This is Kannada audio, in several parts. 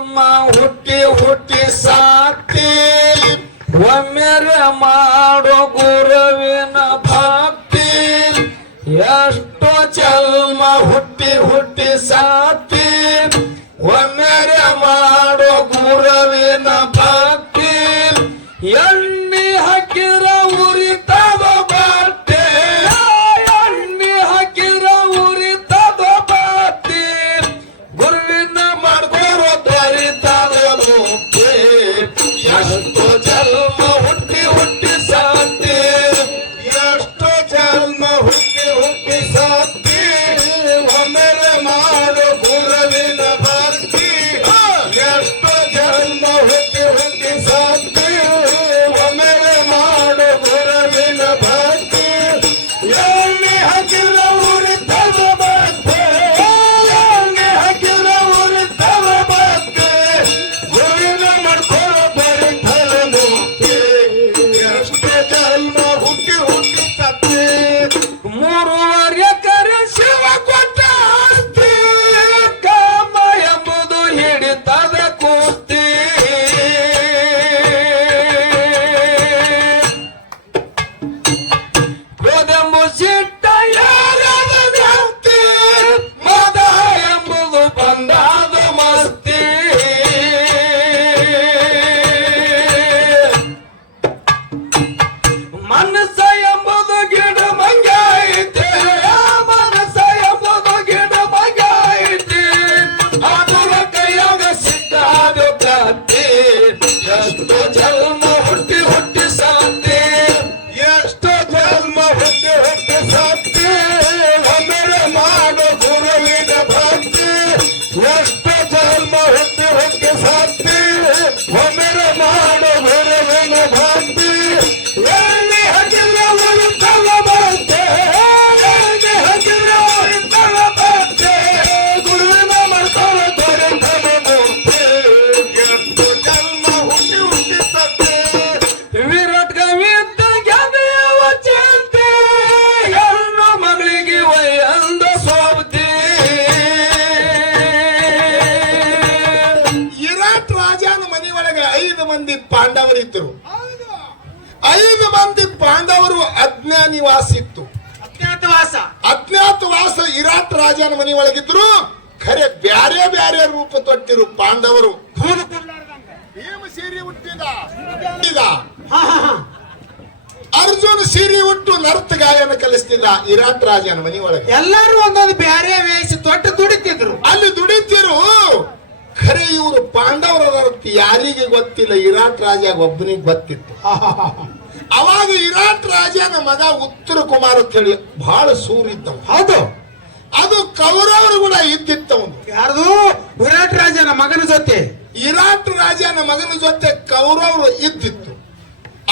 ಜನ್ಮ ಹುಟ್ಟಿ ಹುಟ್ಟಿ ಸಾಕ್ತಿ ಒಮ್ಮೆರೆ ಮಾಡೋ ಗುರುವಿನ ಭಕ್ತಿ, ಎಷ್ಟೋ ಚಲ್ಮ ಹುಟ್ಟಿ ಹುಟ್ಟಿ ಸಾಕ್ತಿ ಒಮ್ಮೆರೆ ಮಾಡೋ ಗುರುವಿನ ಭಕ್ತಿ ಎಣ್ಣೆ ಮಂದಿ ಪಾಂಡವರಿದ್ದರು ಐದು ಮಂದಿ ಪಾಂಡವರು ಅಜ್ಞಾನಿವಾಸಿತ್ತು. ಅಜ್ಞಾತವಾಸ. ಅಜ್ಞಾತವಾಸ ಇರಾತ್ ರಾಜನ ಮನಿ ಒಳಗಿದ್ರು ಖರೆ ಬ್ಯಾರೆ ಬ್ಯಾರೆ ರೂಪ ತೊಟ್ಟಿರು ಪಾಂಡವರು ಸೀರೆ ಹುಟ್ಟಿದ ಅರ್ಜುನ್ ಸೀರೆ ಉಟ್ಟು ನರ್ತ ಗಾಯನ ಕಲಿಸ್ತಿದ್ದ ಇರಾಟ್ ರಾಜನ ಮನಿ ಒಳಗೆ ಎಲ್ಲರೂ ಒಂದೊಂದು ಬ್ಯಾರೆ ವೇಷ ತೊಟ್ಟು ದುಡಿತಿದ್ರು. ಅಲ್ಲಿ ದುಡಿತಿರು. ಖರೆ ಇವರು ಪಾಂಡವರ ಯಾರಿಗೆ ಗೊತ್ತಿಲ್ಲ ಇರಾಟ್ ರಾಜ ಒಬ್ಬನಿಗೆ ಗೊತ್ತಿತ್ತು. ಅವಾಗ ಇರಾಟ್ ರಾಜನ ಮಗ ಉತ್ತರ ಕುಮಾರ್ ಅಂತ ಹೇಳಿ ಬಹಳ ಸೂರಿದ್ದವ ಹೌದು. ಅದು ಕೌರವರು ಕೂಡ ಇದ್ದಿತ್ತವನು ಯಾರ್ದು? ವಿರಾಟ್ ರಾಜನ ಮಗನ ಜೊತೆ. ಇರಾಟ್ ರಾಜನ ಮಗನ ಜೊತೆ ಕೌರವರು ಇದ್ದಿತ್ತು.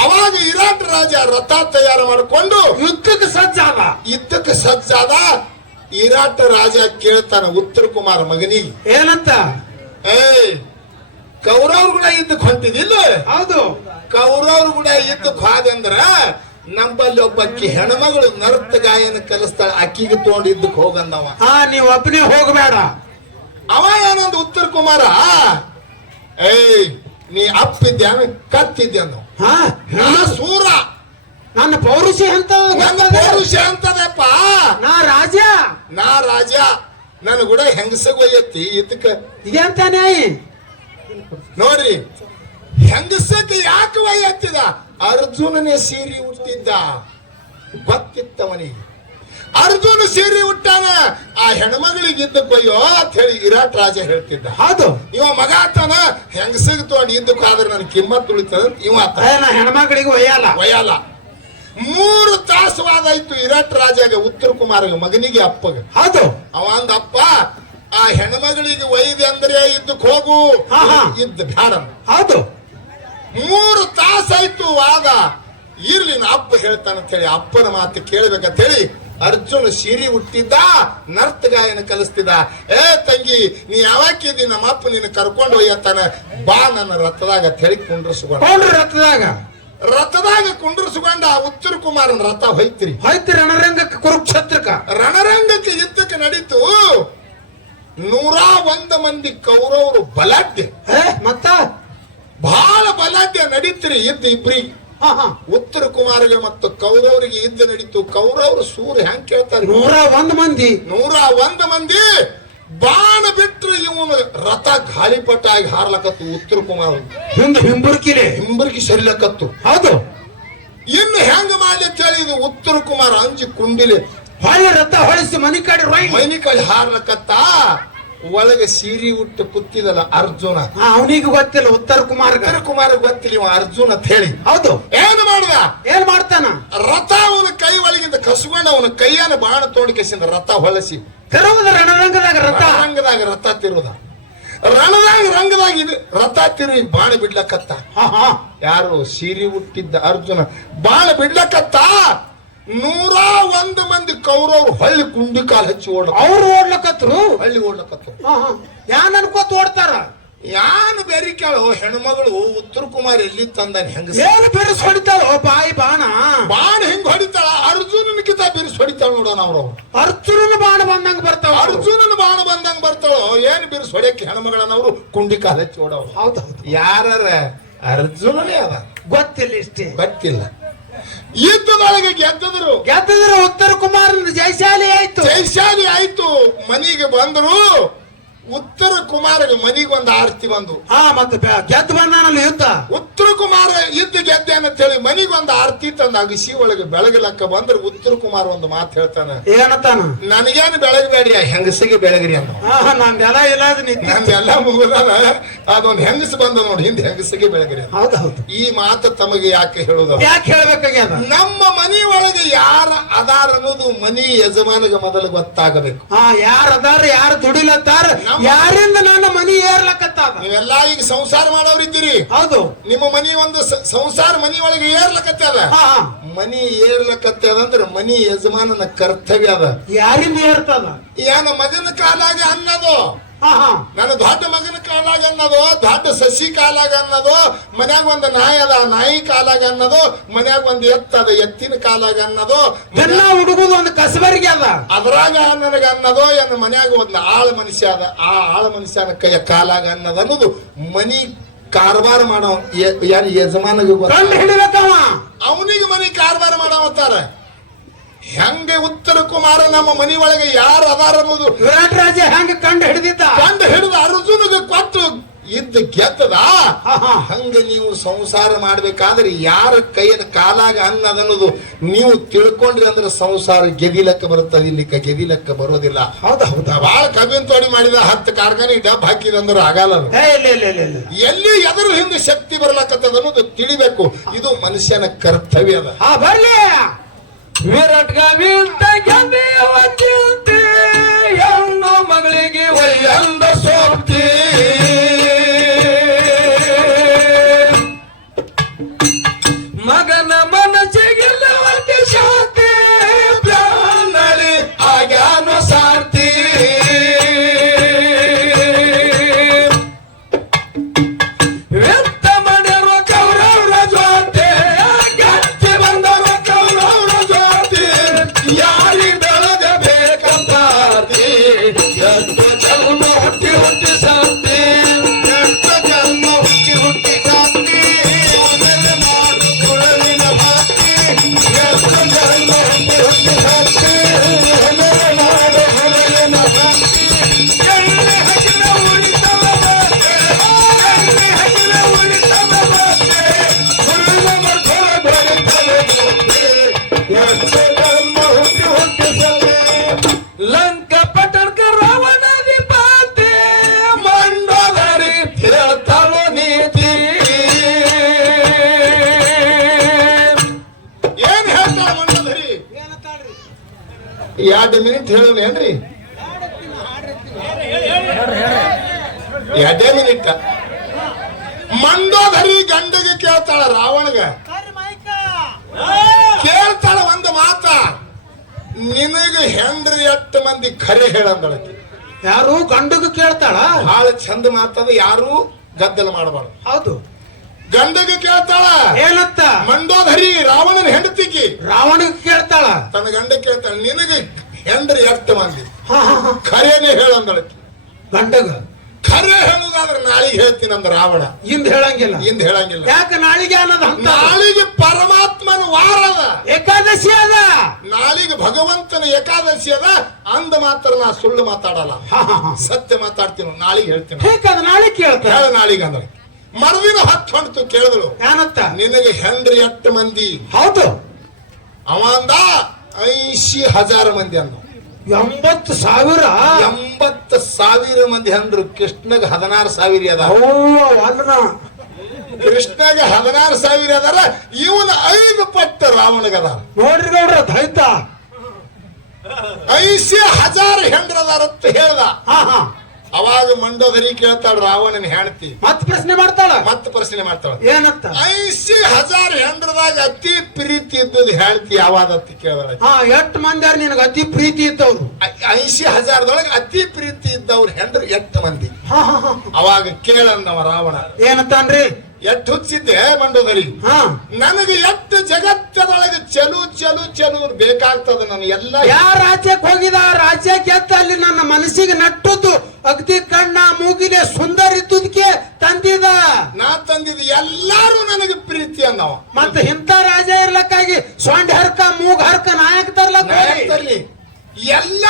ಅವಾಗ ಇರಾಟ್ ರಾಜ ರಥ ತಯಾರು ಮಾಡಿಕೊಂಡು ಯುದ್ಧಕ್ಕೆ ಸಜ್ಜಾದ ಯುದ್ಧಕ್ಕೆ ಸಜ್ಜಾದ ಇರಾಟ ರಾಜ ಕೇಳ್ತಾನೆ ಉತ್ತರ ಕುಮಾರ ಮಗನಿಗೆ. ಏನಂತ? ಏಯ್ ಕೌರವ್ರು ಕೂಡ ಇದ್ದಕ್ಕೆ ಹೊಂಟಿದಿಲ್ಲ ಹೌದು. ಕೌರವ್ರು ಕೂಡ ಇದ್ದಕ್ಕೆ ಹೋದಂದ್ರ ನಮ್ಮಲ್ಲಿ ಒಬ್ಬಕ್ಕಿ ಹೆಣ್ಮಗಳು ನರ್ತ ಗಾಯನ ಕಲಿಸ್ತಾಳ ಅಕ್ಕಿಗೆ ತಗೊಂಡು ಇದ್ದಕ್ಕೆ ಹೋಗಂದವ. ಹಾ ನೀವ್ ಒಬ್ಬನೇ ಹೋಗಬೇಡ. ಅವ ಏನಂದ ಉತ್ತರ ಕುಮಾರ? ಏಯ್ ನೀ ಅಪ್ಪಿದ್ಯಾನ ಕತ್ತಿದ್ಯಾನು ಹಾ ನಾ ಸೂರ. ನನ್ನ ಪೌರುಷ ಅಂತ ನನ್ನ ಪೌರುಷ ಅಂತದಪ್ಪ ನಾ ರಾಜ. ನಾ ರಾಜ. ನನ್ ಕೂಡ ಹೆಂಗಸಗ್ ಒಯ್ಯತ್ತಿ ಇದಕ್ಕ ಇದೆಂತ ನ್ಯಾಯ ನೋಡ್ರಿ ಹೆಂಗಸಕ್ಕೆ ಯಾಕೆ ಒಯ್ಯತ್ತಿದ? ಅರ್ಜುನನೇ ಸೀರಿ ಹುಟ್ಟಿದ್ದ ಗೊತ್ತಿತ್ತವನಿಗೆ. ಅರ್ಜುನ ಸೀರೆ ಉಟ್ಟಾನ ಆ ಹೆಣ್ಮಗಳಿಗೆ ಇದ್ದಕ್ಕೆ ಒಯ್ಯೋ ಅಂತ ಹೇಳಿ ವಿರಾಟ್ ರಾಜ ಹೇಳ್ತಿದ್ದ. ಹೌದು. ಇವ ಮಗ ಆತನ ಹೆಂಗಸಗ್ ತಗೊಂಡು ಇದ್ದಕ್ಕಾದ್ರೆ ನನ್ ಕಿಮ್ಮತ್ ಉಳಿತದ ಇವ ಹೆಣ್ಮಕ್ಳಿಗೆ ಒಯ್ಯಲ್ಲ. ಒಯ್ಯಲ್ಲ. ಮೂರು ತಾಸು ಆದಾಯ್ತು ವಿರಾಟ್ ರಾಜಾಗ ಉತ್ತರ ಕುಮಾರಗ ಮಗನಿಗೆ ಅಪ್ಪಗೆ. ಹೌದು. ಅವ ಅಂದ ಅಪ್ಪ ಆ ಹೆಣ್ಮಗಳಿಗೆ ಒಯ್ದೆ ಅಂದ್ರೆ ಇದ್ದಕ್ ಹೋಗು. ಹಾ, ಹಾ. ಇದ್ದ ಬ್ಯಾಡ. ಹೌದು. ಮೂರು ತಾಸಾಯ್ತು ವಾದ ಇರ್ಲಿ ನಾ ಅಪ್ಪ ಹೇಳ್ತಾನಂತ ಹೇಳಿ ಅಪ್ಪನ ಮಾತು ಕೇಳಬೇಕಂತ ಹೇಳಿ ಅರ್ಜುನ ಸಿರಿ ಹುಟ್ಟಿದ್ದ ನರ್ತ ಗಾಯನ ಕಲಿಸ್ತಿದ್ದ. ಏ ತಂಗಿ ನೀ ಯಾವಾಕಿದ್ದಿ ನಮ್ಮ ಅಪ್ಪ ನಿನ್ನ ಕರ್ಕೊಂಡು ಒಯ್ಯತ್ತಾನ ಬಾ ನನ್ನ ರಥದಾಗ ತೆಳಿ ಕುಂಡ್ರಸ್ಕೊಂಡ. ಕೊಂಡ್ರು ರಥದಾಗ. ರಥದಾಗ ಕುಂಡ್ರಸ್ಕೊಂಡ ಉತ್ತರ ಕುಮಾರನ ರಥ ಹೊಯ್ತಿರಿ. ಹೊಯ್ತಿ ರಣರಂಗಕ್ಕೆ ಕುರುಕ್ಷೇತ್ರಕ ರಣರಂಗಕ್ಕೆ ಯುದ್ಧಕ್ಕೆ ನಡೀತು. ನೂರ ಒಂದ ಮಂದಿ ಕೌರವರು ಬಲಾಢ್ಯ. ಮತ್ತ? ಬಹಳ ಬಲಾಢ್ಯ ನಡೀತಿರಿ ಯುದ್ಧ ಇಬ್ರಿಗೆ ಹಾ ಹಾ. ಉತ್ತರ ಕುಮಾರಿಗೆ ಮತ್ತು ಕೌರವರಿಗೆ ಯುದ್ಧ ನಡೀತು. ಕೌರವರು ಸೂರ್ಯ ಹೆಂಗ್ ಕೇಳ್ತಾರೆ? ನೂರ ಒಂದ್ ಮಂದಿ. ನೂರ ಒಂದ್ ಮಂದಿ. ಬಾಣ ಬಿಟ್ರು ಇವನು ರಥ ಗಾಳಿಪಟ್ಟಾಗಿ ಹಾರ್ಲಕತ್ತು ಉತ್ತರ ಕುಮಾರ ಹಿಂದ್ ಹಿಂಬರ್ಕಿನೆ ಹಿಂಬರ್ಕಿ ಸರಿಲಕತ್ತು. ಹೌದು. ಇನ್ನು ಹೆಂಗ ಮಾಡಿ ಕೇಳಿ ಹೇಳಿ ಇದು ಉತ್ತರ ಕುಮಾರ ಅಂಜಿ ಕುಂಡಿಲೆ. ಹೊಳೆ ರಥ ಹೊಳಿಸಿ ಮನಿ ಕಡೆ ಮೈನಿ ಕಡೆ ಹಾರ್ಲಕತ್ತ? ಒಳಗೆ ಸೀರಿ ಉಟ್ಟು ಕುತ್ತಿದಲ್ಲ ಅರ್ಜುನ. ಅವನಿಗೆ ಗೊತ್ತಿಲ್ಲ ಉತ್ತರ ಕುಮಾರ್ ಉತ್ತರ ಕುಮಾರ ಗೊತ್ತಿಲ್ಲ ಇವ ಅರ್ಜುನ ಅಂತ ಹೇಳಿ. ಹೌದು. ಏನು ಮಾಡ್ದ? ಏನ್ ಮಾಡ್ತಾನ? ರಥ ಅವನ ಕೈ ಒಳಗಿಂದ ಕಸ್ಕೊಂಡು ಅವನ ಕೈಯನ್ನು ಬಾಣ ತೋಡಿಕೆಸಿಂದ ರಥ ಹೊಳಸಿ. ತೆರವುದ ರಣರಂಗದಾಗ ರಥ. ರಂಗದಾಗ ರಥ ತಿರುದ. ರಣದಾಗ ರಂಗದಾಗ ಇದು ರಥ ತಿರುವಿ ಬಾಣ ಬಿಡ್ಲಕತ್ತ. ಯಾರು ಸೀರಿ ಹುಟ್ಟಿದ್ದ ಅರ್ಜುನ ಬಾಣ ಬಿಡ್ಲಕತ್ತ. ನೂರ ಒಂದು ಮಂದಿ ಕೌರವ್ರು ಹಳ್ಳಿ ಕುಂಡಿ ಕಾಲ್ ಹಚ್ಚಿ ಓಡ ಅವ್ರು ಓಡ್ಲಕತ್ರು? ಹಳ್ಳಿ ಓಡ್ಲಕತ್ರು. ಯಾನ್ ಅನ್ಕೋತ ಓಡ್ತಾರ? ಯಾನು ಬೇರೆ ಕೇಳು ಹೆಣ್ಮಗಳು ಉತ್ತರ ಕುಮಾರ್ ಎಲ್ಲಿ ತಂದಾನೆ ಹೆಂಗ ಏನು ಬಿರುಸ್ ಹೊಡಿತಾಳ? ಬಾಯಿ ಬಾಣ? ಬಾಣ ಹೆಂಗ್ ಹೊಡಿತಾಳ? ಅರ್ಜುನನ್ಕಿಂತ ಬಿರುಸ್ ಹೊಡಿತಾಳ ನೋಡೋಣ ಅವ್ರು. ಅರ್ಜುನನ ಬಾಣ ಬಂದಂಗ ಬರ್ತಾವ ಅರ್ಜುನನ ಬಾಣ ಬಂದಂಗ ಬರ್ತಾಳೋ. ಏನ್ ಬಿರುಸ್ ಹೊಡಿಯಕ್ಕೆ ಹೆಣ್ಮಗಳನ್ನವರು ಕುಂಡಿ ಕಾಲ ಹಚ್ಚಿ ಓಡವ್ರು. ಹೌದು ಯಾರ ಅರ್ಜುನನೇ ಅದ. ಗೊತ್ತಿಲ್ಲ ಇಷ್ಟೇ. ಗೊತ್ತಿಲ್ಲ. ಯುದ್ಧದೊಳಗೆ ಗೆದ್ದದ್ರು. ಗೆದ್ದರು ಉತ್ತರ ಕುಮಾರನ ಜೈಶಾಲಿ ಆಯ್ತು. ಜೈಶಾಲಿ ಆಯ್ತು. ಮನಿಗೆ ಬಂದ್ರು. ಉತ್ತರ ಕುಮಾರಗೆ ಮನಿಗೆ ಒಂದು ಆರತಿ ಬಂದು. ಹಾ ಮತ್ತೆ ಗೆದ್ದ ಬಂದಾನಲ್ಲ ಯುದ್ಧ? ಉತ್ತರ ಕುಮಾರ ಯುದ್ಧ ಗೆದ್ದೆ ಅಂತ ಹೇಳಿ ಮನಿಗೆ ಒಂದು ಆರ್ತಿ ತಂದ ಅಗಸಿ ಒಳಗೆ ಬೆಳಗಲಕ್ಕ ಬಂದ್ರೆ ಉತ್ತರ ಕುಮಾರ ಒಂದು ಮಾತು ಹೇಳ್ತಾನ. ಏನತ್ತಾನ ನನಗೇನು ಬೆಳಗಬೇಡ್ರಿ ಆ ಹೆಂಗಸಿಗೆ ಬೆಳಗ್ರಿ ಅಂತ ನಂದೆಲ್ಲ ಇಲ್ಲ ನಂದೆಲ್ಲ ಮುಗಿದಾನ ಅದೊಂದು ಹೆಂಗಸ ಬಂದ ನೋಡಿ ಹಿಂದೆ ಹೆಂಗಸಿಗೆ ಬೆಳಗ್ರಿ ಹೌದೌದು ಹೌದು ಹೌದು. ಈ ಮಾತು ತಮಗೆ ಯಾಕೆ ಹೇಳುದ ಯಾಕೆ ಹೇಳ್ಬೇಕಾಗ್ಯದ ನಮ್ಮ ಮನಿ ಒಳಗೆ ಯಾರ ಅದಾರ ಅನ್ನೋದು ಮನಿ ಯಜಮಾನಿಗೆ ಮೊದಲು ಗೊತ್ತಾಗಬೇಕು. ಹಾ ಯಾರ ಅದಾರ ಯಾರು ದುಡಿಲತ್ತಾರ ಯಾರಿಂದ ನನ್ನ ಮನಿ ಏರ್ಲಕತ್ತ ನೀವೆಲ್ಲ ಈಗ ಸಂಸಾರ ಮಾಡೋರಿದ್ದೀರಿ ಹೌದು. ನಿಮ್ಮ ಮನಿ ಒಂದು ಸಂಸಾರ ಮನಿ ಒಳಗೆ ಏರ್ಲಕತ್ತೆ ಹಾ. ಮನಿ ಏರ್ಲಕತ್ತದ ಅಂದ್ರೆ ಮನಿ ಯಜಮಾನನ ಕರ್ತವ್ಯ ಅದ. ಯಾರಿಂದ ಏರ್ತದ? ಏನ ಮಗನ ಕಾಲಾಗ ಅನ್ನೋದು. ನನ್ನ ದೊಡ್ಡ ಮಗನ ಕಾಲಾಗ ಅನ್ನೋದು ದೊಡ್ಡ ಸಸಿ ಕಾಲಾಗ ಅನ್ನೋದು ಮನ್ಯಾಗ ಒಂದು ನಾಯಿ ಅದ ನಾಯಿ ಕಾಲಾಗ ಅನ್ನೋದು ಮನ್ಯಾಗ ಒಂದು ಎತ್ತದ ಎತ್ತಿನ ಕಾಲಾಗ ಅನ್ನೋದು ಎಲ್ಲ ಹುಡುಗುದು ಒಂದು ಕಸಬರಿಗೆ ಅದ. ಅದ್ರಾಗ ನನಗ ಅನ್ನೋದು ಎನ್ನ ಮನ್ಯಾಗ ಒಂದು ಆಳ ಮನುಷ್ಯ ಅದ ಆ ಆಳ ಮನುಷ್ಯನ ಕೈಯ ಕಾಲಾಗ ಅನ್ನೋದು ಅನ್ನೋದು ಮನಿ ಕಾರ್ಬಾರ ಮಾಡೋ ಯಾರು ಯಜಮಾನಿಗೆ ಅವನಿಗೆ ಮನಿ ಕಾರ್ಬಾರ ಮಾಡಾವತ್ತಾರ ಹೆಂಗೆ ಉತ್ತರ ಕುಮಾರ ನಮ್ಮ ಮನಿ ಒಳಗೆ ಯಾರು ಅದಾರ ಅನ್ನೋದು ವಿರಾಟ್ ರಾಜ ಹೆಂಗ ಕಂಡು ಹಿಡಿದಿದ್ದ? ಕಂಡು ಹಿಡಿದು ಅರ್ಜುನಿಗೆ ಕೊಟ್ಟು ಇದ್ದ ಗೆದ್ದದ. ಹಂಗ ನೀವು ಸಂಸಾರ ಮಾಡ್ಬೇಕಾದ್ರೆ ಯಾರ ಕೈಯನ್ನು ಕಾಲಾಗ ಅನ್ನೋದನ್ನೋದು ನೀವು ತಿಳ್ಕೊಂಡ್ರಿ ಅಂದ್ರೆ ಸಂಸಾರ ಗೆದಿಲಕ್ಕ ಬರುತ್ತದೆ ಇಲ್ಲಿಕ್ಕ ಗೆದಿಲಕ್ಕ ಬರೋದಿಲ್ಲ. ಹೌದಾ ಹೌದಾ. ಬಹಳ ಕಬ್ಬಿನ ತೋಡಿ ಮಾಡಿದ ಹತ್ತು ಕಾರ್ಖಾನೆ ಡಬ್ ಹಾಕಿದಂದ್ರೆ ಆಗಲ್ಲ ಇಲ್ಲ ಇಲ್ಲ ಇಲ್ಲ ಇಲ್ಲ. ಎಲ್ಲಿ ಎದ್ರ ಹಿಂದೆ ಶಕ್ತಿ ಬರ್ಲಕತ್ತದ ಅನ್ನೋದು ತಿಳಿಬೇಕು. ಇದು ಮನುಷ್ಯನ ಕರ್ತವ್ಯ ಅದ. ಬರ್ಲಿ. ವಿರಾಟ್ ಗಾವಿಂತ ಗೆದೆಯವ ಚಿಂತೆ ಹೆಣ್ಣು ಮಗಳಿಗೆ ಒಯ್ಯಂದ ಸೋಪ್ತಿ ಎರಡು ಮಿನಿಟ್ ಏನ್ರಿ? ಎರಡೇ ಮಿನಿಟ್ ಮಂಡೋಧರಿ ಗಂಡಗೆ ಕೇಳ್ತಾಳ ರಾವಣಗ. ಕೇಳ್ತಾಳ ಒಂದು ಮಾತ. ನಿನಗೆ ಹೆಂಡ್ರಿ ಎಟ್ಟು ಮಂದಿ ಖರೆ ಹೇಳಂದಳಕ್ಕೆ. ಯಾರು? ಗಂಡಗ ಕೇಳ್ತಾಳ? ಬಹಳ ಚಂದ ಮಾತದ ಯಾರು ಗದ್ದಲ ಮಾಡಬಾರ್ದು. ಹೌದು. ಗಂಡಗ ಕೇಳ್ತಾಳ? ಏನತ್ತ ಮಂಡೋಧರಿ ರಾವಣನ ಹೆಂಡತಿಗೆ. ರಾವಣಗ ಕೇಳ್ತಾಳ? ತನ್ನ ಗಂಡ ಕೇಳ್ತಾಳ ನಿನಗೆ ಹೆಂಡ್ರಿ ಹಾ ಖರೇನೆ ಹೇಳಂದಳ ಗಂಡಗ. ಖರೆ ಹೇಳುದಾದ್ರೆ ನಾಳೆಗೆ ಹೇಳ್ತೀನಿ ಅಂದ ರಾವಣ. ಇಂದ ಹೇಳಂಗಿಲ್ಲ. ಇಂದ ಹೇಳಂಗಿಲ್ಲ. ಯಾಕೆ ನಾಳಿಗೆ ಅನ್ನದ ನಾಳಿಗೆ ಪರಮಾತ್ಮನ ವಾರದ. ಏಕಾದಶಿ ಅದ. ನಾಳಿಗೆ ಭಗವಂತನ ಏಕಾದಶಿ ಅದ. ಅಂದ ಮಾತ್ರ ನಾ ಸುಳ್ಳು ಮಾತಾಡಲ್ಲ. ಸತ್ಯ ಮಾತಾಡ್ತೀನಿ ನಾಳಿಗೆ ಹೇಳ್ತೀನಿ. ಹೇಗದ ನಾಳೆ ಕೇಳ್ತಾ? ಹೇಳ ನಾಳಿಗೆ ಅಂದ್ರೆ ಮರದಿನ ಹತ್ತು ಹೊಂಟು ಕೇಳಿದ್ರು ಏನತ್ತ ನಿನಗೆ ಹೆಂಡ್ರಿ ಎಟ್ಟು ಮಂದಿ? ಹೌದು. ಅವ ಅಂದ ಐಶಿ ಹಜಾರ ಮಂದಿ ಅಂದ್ರು. ಎಂಬತ್ತು ಸಾವಿರ? ಎಂಬತ್ತು ಸಾವಿರ ಮಂದಿ ಅಂದ್ರು. ಕೃಷ್ಣಗ ಹದಿನಾರು ಸಾವಿರ ಅದ ಕೃಷ್ಣಗ ಹದಿನಾರು ಸಾವಿರ ಅದಾರ. ಇವನ ಐದು ಪಟ್ಟು ರಾವಣಗದ ನೋಡ್ರಿ ನೋಡ್ರಿ ದೈತ ಐಸಿ ಹಜಾರ್ ಹೆಂಡ್ರದಾರತ್ತ ಹೇಳ್ದ. ಹಾ ಹಾ. ಅವಾಗ ಮಂಡೋದರಿ ಕೇಳ್ತಾಳ ರಾವಣನ ಹೆಂಡತಿ. ಮತ್ ಪ್ರಶ್ನೆ ಮಾಡ್ತಾಳ? ಮತ್ತೆ ಪ್ರಶ್ನೆ ಮಾಡ್ತಾಳ. ಏನಂತ ಐಸಿ ಹಜಾರ್ ಹೆಂಡ್ರದಾಗ ಅತಿ ಪ್ರೀತಿ ಇದ್ದದ್ ಹೇಳ್ತಿ ಯಾವಾದತ್ತ ಕೇಳ್ದಾಳ ಹಾ ಎಷ್ಟು ಮಂದಿ ನಿನಗ ಅತಿ ಪ್ರೀತಿ ಇದ್ದವ್ರು? ಐಸಿ ಹಜಾರದೊಳಗ ಅತಿ ಪ್ರೀತಿ ಇದ್ದವ್ರು ಹೆಂಡ್ರು ಎಷ್ಟು ಮಂದಿ? ಅವಾಗ ಕೇಳಂದವ ರಾವಣ. ಏನತ್ತಾನ್ರಿ? ಎಷ್ಟು ಹುಚ್ಚಿದ್ದೆ ಮಂಡೋದರಿ. ನನಗೆ ಎಷ್ಟು ಜಗತ್ತದೊಳಗೆ ಚಲು ಚಲು ಚಲು ಬೇಕಾಗ್ತದ ನಾನು ಎಲ್ಲ ಯಾವ ರಾಜ್ಯಕ್ಕೆ ಹೋಗಿದ ಆ ರಾಜ್ಯಕ್ಕೆ ಎತ್ತ ಅಲ್ಲಿ ನನ್ನ ಮನಸ್ಸಿಗೆ ನಟ್ಟದ್ದು. ಅಗ್ದಿ ಕಣ್ಣ ಮೂಗಿಲೆ ಸುಂದರ ಇದ್ದುದಕ್ಕೆ ತಂದಿದ. ನಾ ತಂದಿದ ಎಲ್ಲಾರು ನನಗೆ ಪ್ರೀತಿ ಅನ್ನವ. ಮತ್ತ ಇಂಥ ರಾಜ ಇರ್ಲಕ್ಕಾಗಿ ಸೊಂಡ ಹರ್ಕ ಮೂಗ್ ಹರ್ಕ ನಾಯಕ ತರ್ಲಕ್ಕ ಎಲ್ಲ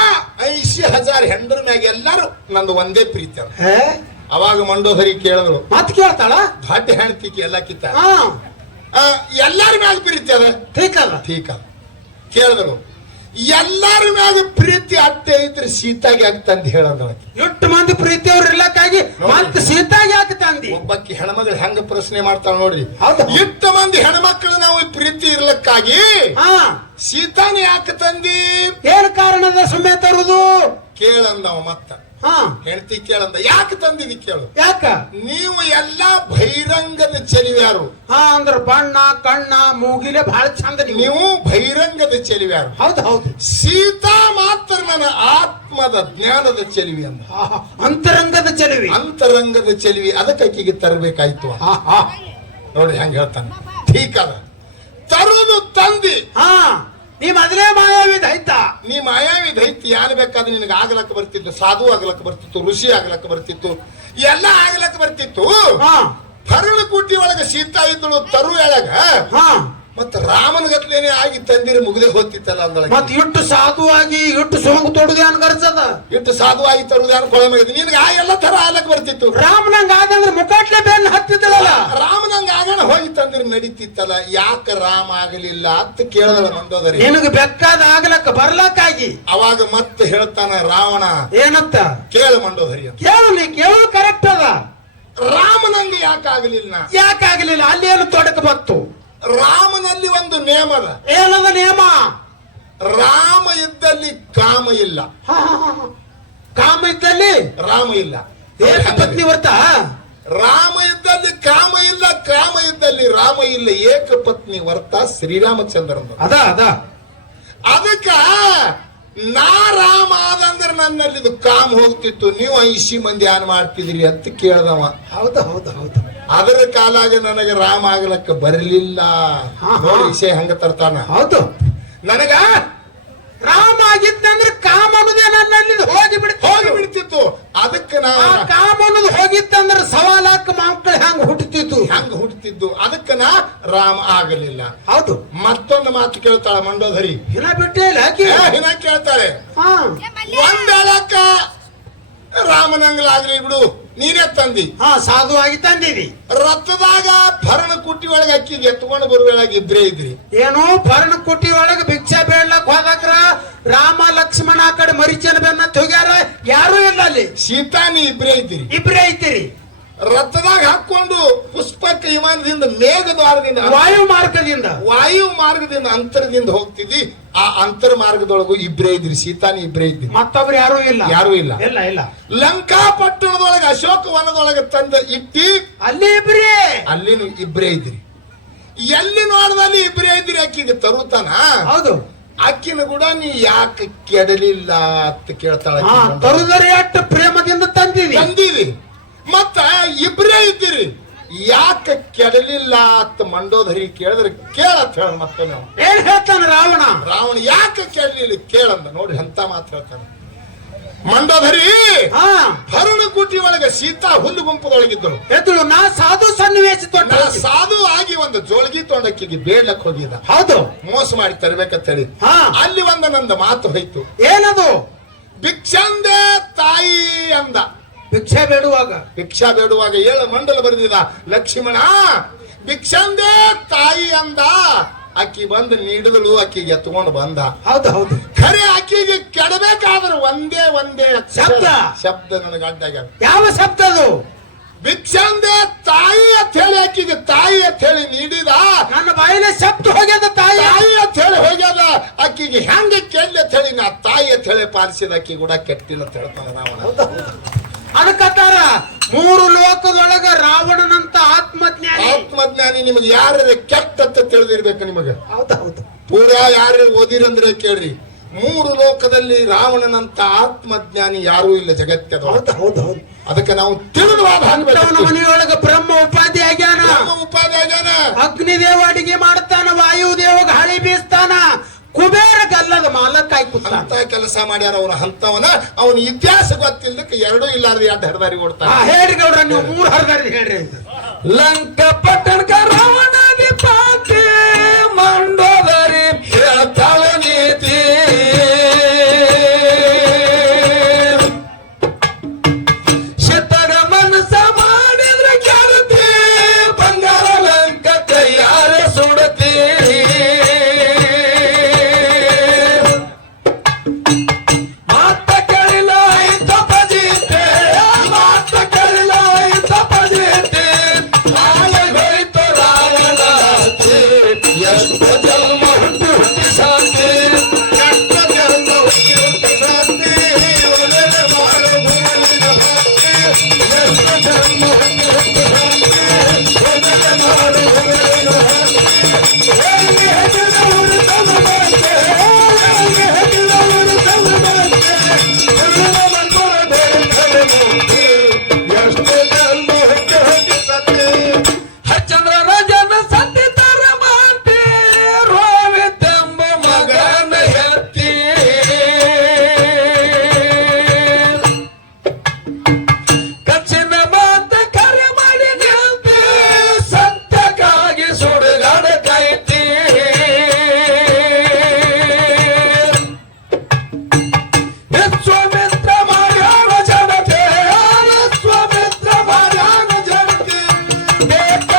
ಐಸಿ ಹಜಾರ್ ಹೆಂಡ್ರ ಮ್ಯಾಗ ಎಲ್ಲಾರು ನಂದು ಒಂದೇ ಪ್ರೀತಿ ಅದ. ಹೇ? ಅವಾಗ ಮಂಡೋದರಿ ಕೇಳಿದ್ರು. ಮತ್ ಕೇಳ್ತಾಳ? ದೊಡ್ಡ ಹೆಣ್ತಿಕೆ ಎಲ್ಲ ಕಿತ್ತ. ಎಲ್ಲಾರ ಮ್ಯಾಗ ಪ್ರೀತಿ ಅದ? ಠೀಕ ಠೀಕ ಕೇಳಿದ್ರು. ಎಲ್ಲಾರ ಮ್ಯಾಗ ಪ್ರೀತಿ ಅತ್ತೆ ಐತ್ರಿ ಸೀತಾಗಿ ತಂದು ಹೇಳಂದ್ರ ಎಷ್ಟು ಮಂದಿ ಪ್ರೀತಿ ಅವ್ರು ಇರ್ಲಕ್ಕಾಗಿ? ಮತ್ ಸೀತಾಗಿ ಯಾಕೆ ತಂದಿ? ಒಬ್ಬಕ್ಕಿ ಹೆಣ್ಮಗಳು ಹೆಂಗ ಪ್ರಶ್ನೆ ಮಾಡ್ತಾಳ ನೋಡ್ರಿ. ಎಷ್ಟು ಮಂದಿ ಹೆಣ್ಮಕ್ಳು ನಾವು ಈ ಪ್ರೀತಿ ಇರ್ಲಕ್ಕಾಗಿ ಹಾ. ಸೀತಾನ ಯಾಕೆ ತಂದಿ? ಏನ್ ಕಾರಣದ ಸುಮ್ಮನೆ ತರುದು? ಕೇಳಂದವ ಮತ್ತ. ಹಾ. ಹೆಂಡತಿ ಕೇಳಂದ. ಯಾಕೆ ತಂದಿದಿ ಕೇಳು. ಯಾಕ? ನೀವು ಎಲ್ಲಾ ಬಹಿರಂಗದ ಚೆಲಿವ್ಯಾರು. ಹಾ ಅಂದ್ರ ಬಣ್ಣ ಕಣ್ಣ ಮೂಗಿಲೆ ಬಹಳ ಚಂದ ನೀವು. ಬಹಿರಂಗದ ಚೆಲಿವ್ಯಾರು. ಹೌದು ಹೌದು. ಸೀತಾ ಮಾತ್ರ ನನ್ನ ಆತ್ಮದ ಜ್ಞಾನದ ಚೆಲಿವಿ ಅಂದ. ಅಂತರಂಗದ ಚೆಲುವಿ. ಅಂತರಂಗದ ಚೆಲಿವಿ. ಅದಕ್ಕೆ ಅಕ್ಕಿಗೆ ತರಬೇಕಾಯ್ತು ಹಾ ಹಾ. ನೋಡಿ ಹೆಂಗ ಹೇಳ್ತಾನೆ. ಠೀಕ ತರುದು ತಂದಿ. ಹಾ. ನೀ ಮೊದಲೇ ಮಾಯಾವಿ ದೈತ ನೀ ಮಾಯಾವಿ ದೈತ ಯಾರು ಬೇಕಾದ್ರೆ ನಿನಗೆ ಆಗ್ಲಕ್ಕ ಬರ್ತಿತ್ತು ಸಾಧು ಆಗ್ಲಕ್ಕ ಬರ್ತಿತ್ತು ಋಷಿ ಆಗ್ಲಕ್ಕ ಬರ್ತಿತ್ತು ಎಲ್ಲ ಆಗ್ಲಕ್ಕ ಬರ್ತಿತ್ತು. ಹಾ. ಭರಣ ಕುಟಿ ಒಳಗ ಸೀತಾ ಇದ್ದಳು ತರು ಎಳಗ. ಹಾ. ಮತ್ತ ರಾಮನ ಗತ್ಲೇನೆ ಆಗಿ ತಂದಿರಿ ಮುಗಿದೇ ಹೋಗ್ತಿತ್ತಲ್ಲ ಅಂದಳ ಮತ್ ಇಟ್ಟು ಸಾಧುವಾಗಿ ಇಟ್ಟು ಸೋಂಕು ತೊಡುದು ಅನ್ಕರ್ಸದ ಇಟ್ಟು ಸಾಧುವಾಗಿ ತರುದೆ ಯಾರು ನಿನ್ಗೆ ಆ ಎಲ್ಲ ತರ ಆಲಕ್ ಬರ್ತಿತ್ತು. ರಾಮನಂಗ ಆದಂದ್ರೆ ಮುಖಾಟ್ಲೆ ಬೆನ್ನ ಹತ್ತಿದ್ದಲ್ಲ ರಾಮನಂಗ ಆಗಣ ಹೋಗಿ ತಂದಿರಿ ನಡೀತಿತ್ತಲ್ಲ. ಯಾಕ ರಾಮ ಆಗಲಿಲ್ಲ ಅಂತ ಕೇಳದಳ ಮಂಡೋದರಿ. ನಿನಗೆ ಬೆಕ್ಕಾದ ಆಗ್ಲಕ್ಕ ಬರ್ಲಕ್ಕಾಗಿ? ಅವಾಗ ಮತ್ತೆ ಹೇಳ್ತಾನ ರಾವಣ ಏನತ್ತ ಕೇಳ ಮಂಡೋದರಿ ಕೇಳು ನೀ ಕೇಳು ಕರೆಕ್ಟ್ ಅದ. ರಾಮನಂಗ ಯಾಕಾಗಲಿಲ್ಲ ಆಗಲಿಲ್ಲ? ಯಾಕಾಗ್ಲಿಲ್ಲ ಅಲ್ಲಿ ಏನು ತೊಡಕ ಬತ್ತು ರಾಮನಲ್ಲಿ ಒಂದು ನೇಮ ಅದ. ಏನದ ನಿಯಮ ರಾಮ ಇದ್ದಲ್ಲಿ ಕಾಮ ಇಲ್ಲ. ಕಾಮ ಇದ್ದಲ್ಲಿ? ರಾಮ ಇಲ್ಲ. ಏಕಪತ್ನಿ ಪತ್ನಿ ವರ್ತ? ರಾಮ ಇದ್ದಲ್ಲಿ ಕಾಮ ಇಲ್ಲ ಕಾಮ ಇದ್ದಲ್ಲಿ ರಾಮ ಇಲ್ಲ ಏಕಪತ್ನಿ ವರ್ತ ಶ್ರೀರಾಮಚಂದ್ರನ್ ಅದ ಅದ. ಅದಕ್ಕ ನಾ ರಾಮ ಆದಂದ್ರೆ ನನ್ನಲ್ಲಿ ಇದು ಕಾಮ ಹೋಗ್ತಿತ್ತು. ನೀವು ಐಸಿ ಮಂದಿ ಏನ್ ಮಾಡ್ತಿದ್ರಿ ಅಂತ ಕೇಳ್ದವ. ಹೌದು ಹೌದು ಹೌದು. ಅದರ ಕಾಲಾಗ ನನಗೆ ರಾಮ ಆಗ್ಲಕ್ಕ ಬರಲಿಲ್ಲ. ವಿಷಯ ಹಂಗ ತರ್ತಾನ. ಹೌದು. ನನಗ ರಾಮ ಆಗಿತ್ತಂದ್ರೆ ಕಾಮ ಅನ್ನೋದೇ ನನ್ನಲ್ಲಿ ಹೋಗಿ ಬಿಡ್ತು ಹೋಗಿ ಬಿಡ್ತಿತ್ತು. ಅದಕ್ಕೆ ನಾ ಆ ಕಾಮ ಅನ್ನೋದು ಹೋಗಿತ್ತಂದ್ರೆ ಸವಾಲಾಕ ಮಕ್ಕಳು ಹೆಂಗ್ ಹುಟ್ಟುತ್ತಿತ್ತು ಹಂಗ ಹುಟ್ಟುತ್ತಿದ್ದು ಅದಕ್ಕೆ ನಾ ರಾಮ ಆಗಲಿಲ್ಲ. ಹೌದು. ಮತ್ತೊಂದು ಮಾತು ಕೇಳ್ತಾಳೆ ಮಂಡೋಧರಿ ಹಿನ ಬಿಟ್ಟೆ ಇಲ್ಲ ಹಿನ ಕೇಳ್ತಾಳೆ. ಹಾ. ಒಂದ್ ಹೇಳಕ್ಕ ರಾಮನಂಗ್ಲಾಗ್ಲಿ ಬಿಡು. ನೀನೇ ತಂದಿ. ಹಾ ಸಾಧುವಾಗಿ ತಂದಿರಿ ತಂದಿದಿ. ರಥದಾಗ ಭರಣ ಕುಟ್ಟಿ ಒಳಗೆ ಅಕ್ಕಿಗೆ ಎತ್ಕೊಂಡು ಬರುವಾಗ ಇದ್ರೆ. ಇದ್ರಿ ಏನು ಭರಣ ಕುಟ್ಟಿ ಒಳಗೆ ಭಿಕ್ಷೆ ಬೇಡ್ಲಕ್ ಹೋದಾಕ್ರ ರಾಮ ಲಕ್ಷ್ಮಣ ಆ ಕಡೆ ಮರಿಚನ ಬೆನ್ನ ಹೋಗ್ಯಾರ ಯಾರು ಇಲ್ಲ ಅಲ್ಲಿ. ಸೀತಾ ನೀ ಇಬ್ರೇ ಇದ್ದೀರಿ. ಇಬ್ರೇ ಐತಿರಿ ರಥದಾಗ ಹಾಕೊಂಡು ಪುಷ್ಪಕ ವಿಮಾನದಿಂದ ಮೇಘದ್ವಾರದಿಂದ ವಾಯು ಮಾರ್ಗದಿಂದ ವಾಯು ಮಾರ್ಗದಿಂದ ಅಂತರದಿಂದ ಹೋಗ್ತಿದ್ದಿ. ಆ ಅಂತರ ಮಾರ್ಗದೊಳಗು ಇಬ್ರೇ ಇದ್ರಿ ಸೀತಾನ ಇಬ್ರೇ ಇದ್ರಿ. ಮತ್ತೊಬ್ರು ಯಾರು ಇಲ್ಲ. ಯಾರು ಇಲ್ಲ. ಇಲ್ಲ ಇಲ್ಲ. ಲಂಕಾ ಪಟ್ಟಣದೊಳಗೆ ಅಶೋಕ ವನದೊಳಗೆ ತಂದ ಇಟ್ಟಿ ಅಲ್ಲಿ ಇಬ್ರೇ. ಅಲ್ಲಿನೂ ಇಬ್ರೇ ಇದ್ರಿ. ಎಲ್ಲಿ ನೋಡ್ದಲ್ಲಿ ಇಬ್ರೇ ಇದ್ರಿ ಅಕ್ಕಿಗೆ ತರುತ್ತಾನ? ಹೌದು. ಅಕ್ಕಿನ ಕೂಡ ನೀ ಯಾಕೆ ಕೆಡಲಿಲ್ಲ ಅಂತ ಕೇಳ್ತಾಳ ತರುದರೆ ಎಷ್ಟು ಪ್ರೇಮದಿಂದ ತಂದಿದಿ. ತಂದಿರಿ ಮತ್ತ ಇಬ್ರೇ ಇದ್ದೀರಿ. ಯಾಕೆ ಕೆಡಲಿಲ್ಲ ಅಂತ ಮಂಡೋದರಿ ಕೇಳಿದ್ರೆ ಕೇಳತ್ ಹೇಳ ಮತ್ತೆ ನಾವು ಏನ್ ಹೇಳ್ತಾನ ರಾವಣ? ರಾವಣ ಯಾಕೆ ಕೆಡಲಿಲ್ಲ ಕೇಳಂದ ನೋಡಿ ಅಂತ ಮಾತು ಹೇಳ್ತಾನೆ. ಮಂಡೋದರಿ ಹಾ. ಹರಣಕುಟಿ ಒಳಗೆ ಸೀತಾ ಹುಲ್ಲು ಗುಂಪದೊಳಗಿದ್ದಳು ಎದ್ದಳು ನಾ ಸಾಧು ಸನ್ನಿವೇಶ ತೊಟ್ಟ ಸಾಧು ಆಗಿ ಒಂದು ಜೋಳಗಿ ತೊಂಡಕ್ಕಿಗೆ ಬೇಡ್ಲಕ್ ಹೋಗಿದ್ದ. ಹೌದು. ಮೋಸ ಮಾಡಿ ತರ್ಬೇಕಂತ ಹೇಳಿ. ಹಾ. ಅಲ್ಲಿ ಒಂದು ನಂದು ಮಾತು ಹೋಯ್ತು. ಏನದು? ಭಿಕ್ಷಂದೆ ತಾಯಿ ಅಂದ. ಭಿಕ್ಷೆ ಬೇಡುವಾಗ. ಭಿಕ್ಷಾ ಬೇಡುವಾಗ ಏಳು ಮಂಡಲ ಬರೆದಿದ ಲಕ್ಷ್ಮಣ ಭಿಕ್ಷಂದೇ ತಾಯಿ ಅಂದ. ಅಕ್ಕಿ ಬಂದು ನೀಡಿದಳು ಅಕ್ಕಿಗೆ ಎತ್ಕೊಂಡು ಬಂದ. ಹೌದು ಹೌದು. ಖರೆ ಅಕ್ಕಿಗೆ ಕೆಡಬೇಕಾದ್ರೆ ಒಂದೇ ಒಂದೇ ಶಬ್ದ. ಶಬ್ದ. ನನಗೆ ಅಡ್ಡಾಗ್ಯಾವ ಯಾವ ಶಬ್ದ ಅದು? ಭಿಕ್ಷಂದೆ ತಾಯಿ ಅಂತ ಹೇಳಿ ಅಕ್ಕಿಗೆ ತಾಯಿ ಅಂತ ಹೇಳಿ ನೀಡಿದ. ನನ್ನ ಬಾಯಿಲೆ ಶಬ್ದ ಹೋಗ್ಯದ ತಾಯಿ. ತಾಯಿ ಅಂತ ಹೇಳಿ ಹೋಗ್ಯದ. ಅಕ್ಕಿಗೆ ಹೆಂಗ ಕೇಳಿ ಅಂತ ಹೇಳಿ ನಾ ತಾಯಿ ಅಂತ ಹೇಳಿ ಪಾಲಿಸಿದ ಅಕ್ಕಿ ಕೂಡ ಕೆಟ್ಟಿಲ್ಲ ಅಂತ ಹೇಳ್ತಾನೆ ರಾವಣ. ಅದಕ್ಕತ್ತಾರ ಮೂರು ಲೋಕದೊಳಗ ರಾವಣನಂತ ಆತ್ಮಜ್ಞಾನಿ. ಆತ್ಮಜ್ಞಾನಿ ನಿಮಗೆ ಯಾರು ಕೆಟ್ಟ ಅಂತ ತಿಳಿದಿರ್ಬೇಕು ನಿಮಗೆ? ಹೌದು ಹೌದು. ಪೂರಾ ಯಾರು ಓದಿರಂದ್ರೆ ಕೇಳ್ರಿ. ಮೂರು ಲೋಕದಲ್ಲಿ ರಾವಣನಂತ ಆತ್ಮಜ್ಞಾನಿ ಯಾರೂ ಇಲ್ಲ ಜಗತ್ತದ ಹೌದು ಹೌದು ಹೌದು. ಅದಕ್ಕೆ ನಾವು ತಿಳಿದವಾದ ಮನೆಯೊಳಗ ಬ್ರಹ್ಮ ಉಪಾಧಿ ಆಗ್ಯಾನ. ಉಪಾಧಿ ಆಗ್ಯಾನ. ಅಗ್ನಿದೇವ ಅಡಿಗೆ ಮಾಡ್ತಾನ ವಾಯುದೇವ ಗಾಳಿ ಬೀಸ್ತಾನ ಕುಬೇರ ಗಲ್ಲದ ಮಾಲಕ್ಕಾಗಿ ಅಂತ ಕೆಲಸ ಮಾಡ್ಯಾರ ಅವ್ರ ಹಂತವನ. ಅವನ ಇತಿಹಾಸ ಗೊತ್ತಿಲ್ಲದಕ್ಕೆ ಎರಡೂ ಇಲ್ಲಾದ್ರೆ ಎರಡು ಹರಿದಾರಿ ಓಡ್ತಾರ ಹೇಳ್ರಿ ಗೌಡ್ರ ನೀವು ಮೂರು ಹರಿದಾರಿ ಹೇಳ್ರಿ ಲಂಕ ಪಟ್ಟಣಕ ರಾವಣ ಮಂಡೋದರಿ. ಹೇಳ್ತಾಳೆ Thank you. Depois